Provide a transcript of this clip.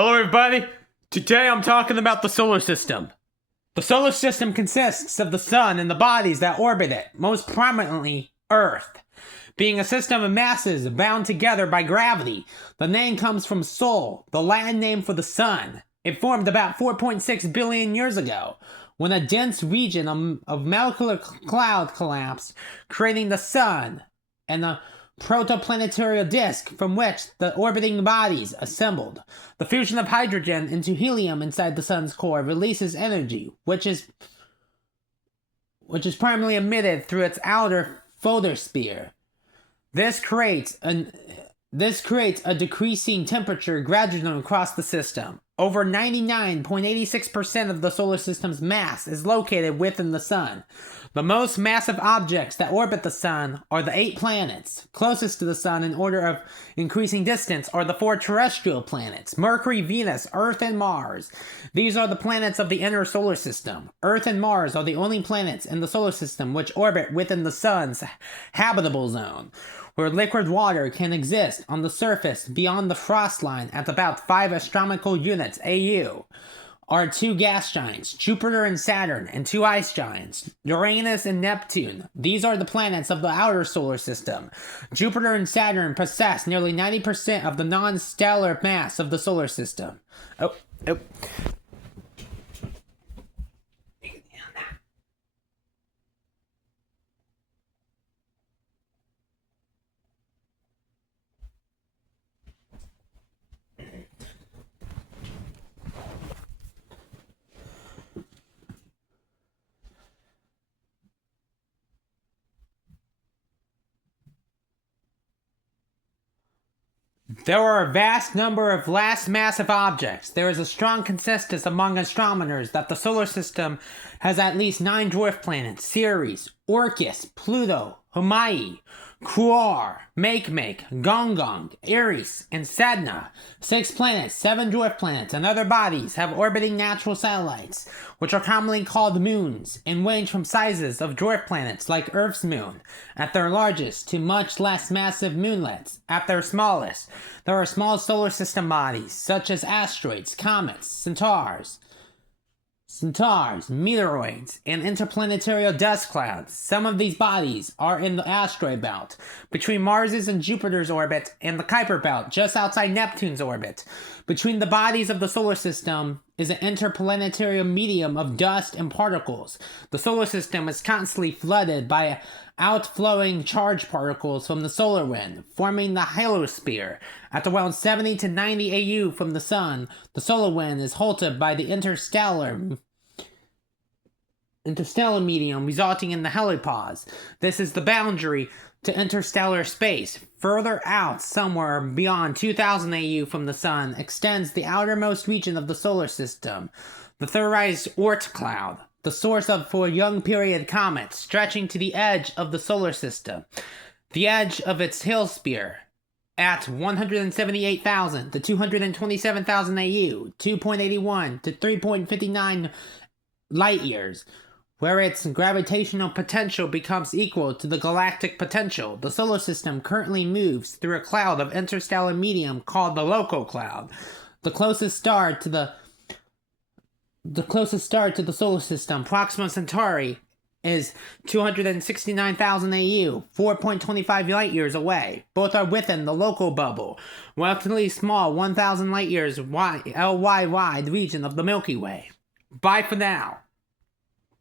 Hello, everybody. Today I'm talking about the solar system. The solar system consists of the sun and the bodies that orbit it, most prominently Earth. Being a system of masses bound together by gravity, the name comes from Sol, the Latin name for the sun. It formed about 4.6 billion years ago, when a dense region of molecular cloud collapsed, creating the sun and the protoplanetary disk from which the orbiting bodies assembled. The fusion of hydrogen into helium inside the sun's core releases energy, which is primarily emitted through its outer photosphere. This creates a decreasing temperature gradient across the system. Over 99.86% of the solar system's mass is located within the sun. The most massive objects that orbit the sun are the 8 planets. Closest to the sun in order of increasing distance are the 4 terrestrial planets: Mercury, Venus, Earth, and Mars. These are the planets of the inner solar system. Earth and Mars are the only planets in the solar system which orbit within the sun's habitable zone, where liquid water can exist on the surface beyond the frost line at about 5 astronomical units AU. Are 2 gas giants, Jupiter and Saturn, and 2 ice giants, Uranus and Neptune. These are the planets of the outer solar system. Jupiter and Saturn possess nearly 90% of the non-stellar mass of the solar system. There are a vast number of last massive objects. There is a strong consensus among astronomers that the solar system has at least 9 dwarf planets: Ceres, Orcus, Pluto, Haumea, Kuiper, Makemake, Gongon, Eris, and Sedna. 6 planets, 7 dwarf planets, and other bodies have orbiting natural satellites, which are commonly called moons, and range from sizes of dwarf planets like Earth's moon at their largest to much less massive moonlets at their smallest. There are small solar system bodies such as asteroids, comets, centaurs, meteoroids, and interplanetary dust clouds. Some of these bodies are in the asteroid belt, between Mars's and Jupiter's orbit, and the Kuiper belt, just outside Neptune's orbit. Between the bodies of the solar system is an interplanetary medium of dust and particles. The solar system is constantly flooded by outflowing charged particles from the solar wind, forming the halosphere. At around 70 to 90 AU from the sun, the solar wind is halted by the interstellar medium, resulting in the helipause. This is the boundary to interstellar space. Further out, somewhere beyond 2000 AU from the sun, extends the outermost region of the solar system, the Theorized Oort cloud, the source for young period comets, stretching to the edge of the solar system. The edge of its halosphere at 178,000 to 227,000 AU, 2.81 to 3.59 light years, where its gravitational potential becomes equal to the galactic potential. The solar system currently moves through a cloud of interstellar medium called the Local cloud. The closest star to the solar system, Proxima Centauri, is 269,000 AU, 4.25 light years away. Both are within the local bubble, relatively small 1,000 light years LY wide region of the Milky Way. Bye for now.